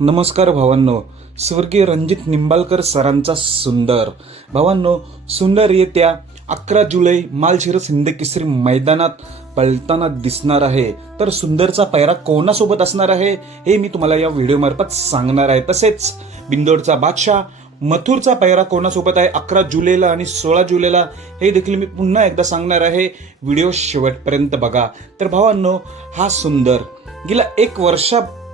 नमस्कार भावांनो. स्वर्गीय रणजित निंबाळकर सरांचा सुंदर. भावांनो सुंदर येत्या अकरा जुलै मालशिरस हिंद केसरी मैदानात पळताना दिसणार आहे. तर सुंदरचा पैरा कोणासोबत असणार आहे हे मी तुम्हाला या व्हिडिओमार्फत सांगणार आहे. तसेच बिंदोडचा बादशाह मथुरचा पैरा कोणासोबत आहे अकरा जुलैला आणि सोळा जुलैला हे देखील मी पुन्हा एकदा सांगणार आहे. व्हिडिओ शेवटपर्यंत बघा. तर भावांनो हा सुंदर. गेल्या एक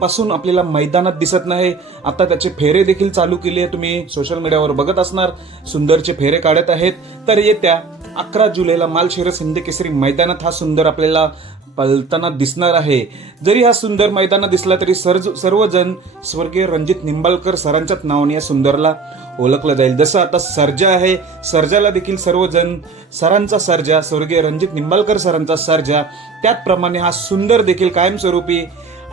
पासून आपल्याला मैदानात दिसत नाही. आता त्याचे फेरे देखील चालू केले तुम्ही सोशल मीडियावर बघत असणार. सुंदरचे फेरे काढत आहेत. तर येत्या अकरा जुलैला मालशिरस हिंद केसरी मैदानात हा सुंदर आपल्याला पलताना दिसणार आहे. जरी हा सुंदर मैदानात दिसला तरी सर्ज सर्वजण स्वर्गीय रणजित निंबाळकर सरांच्याच नावाने या सुंदरला ओळखलं जाईल. जसं आता सर्जा आहे. सर्जाला देखील सर्वजण सरांचा सर्जा स्वर्गीय रणजित निंबाळकर सरांचा सर्जा त्याचप्रमाणे हा सुंदर देखील कायमस्वरूपी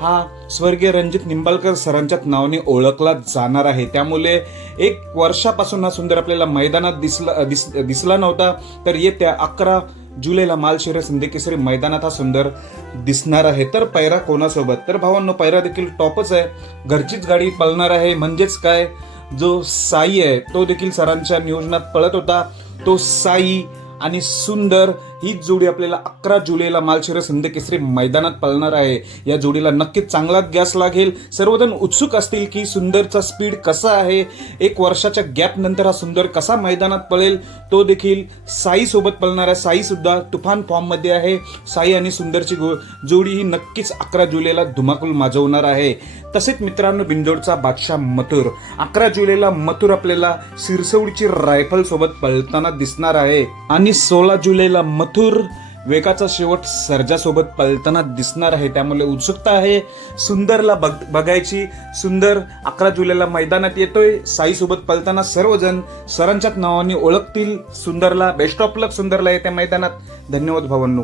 हा स्वर्गीय रणजित निंबाळकर सरांच्याच नावाने ओळखला जाणार आहे. त्यामुळे एक वर्षापासून हा सुंदर आपल्याला मैदानात दिसला दिस, दिसला नव्हता तर येत्या अकरा जुलैला मालशिरा केसरी मैदानात हा सुंदर दिसणार आहे. तर पैरा कोणासोबत? तर भावांनो पैरा देखील टॉपच आहे. घरचीच गाडी पळणार आहे. म्हणजेच काय? जो साई आहे तो देखील सरांच्या नियोजनात पळत होता. तो साई आणि सुंदर हीच जोडी आपल्याला अकरा जुलैला मालशिरस हिंद केसरी मैदानात पळणार आहे. या जोडीला नक्कीच चांगलाच गॅस लागेल. सर्वजण उत्सुक असतील की सुंदरचा स्पीड कसा आहे. एक वर्षाच्या गॅप नंतर हा सुंदर कसा मैदानात पळेल तो देखील साई सोबत पळणार आहे. साई सुद्धा तुफान फॉर्ममध्ये आहे. साई आणि सुंदरची गो- जोडी ही नक्कीच अकरा जुलैला धुमाकूल माजवणार आहे. तसेच मित्रांनो बिंदोडचा बादशाह मथुर. अकरा जुलैला मथुर आपल्याला सिरसवडीची रायफल सोबत पळताना दिसणार आहे. आणि सोळा जुलैला मथुर वेगाचा शेवट सर्जासोबत पलताना दिसणार आहे. त्यामुळे उत्सुकता आहे. सुंदरला बघ बघायची. सुंदर अकरा जुलैला मैदानात येतोय. साईसोबत पलताना सर्वजण सरांच्याच नावाने ओळखतील सुंदरला. बेस्ट ऑफ लक सुंदरला येत्या मैदानात. धन्यवाद भावांनो.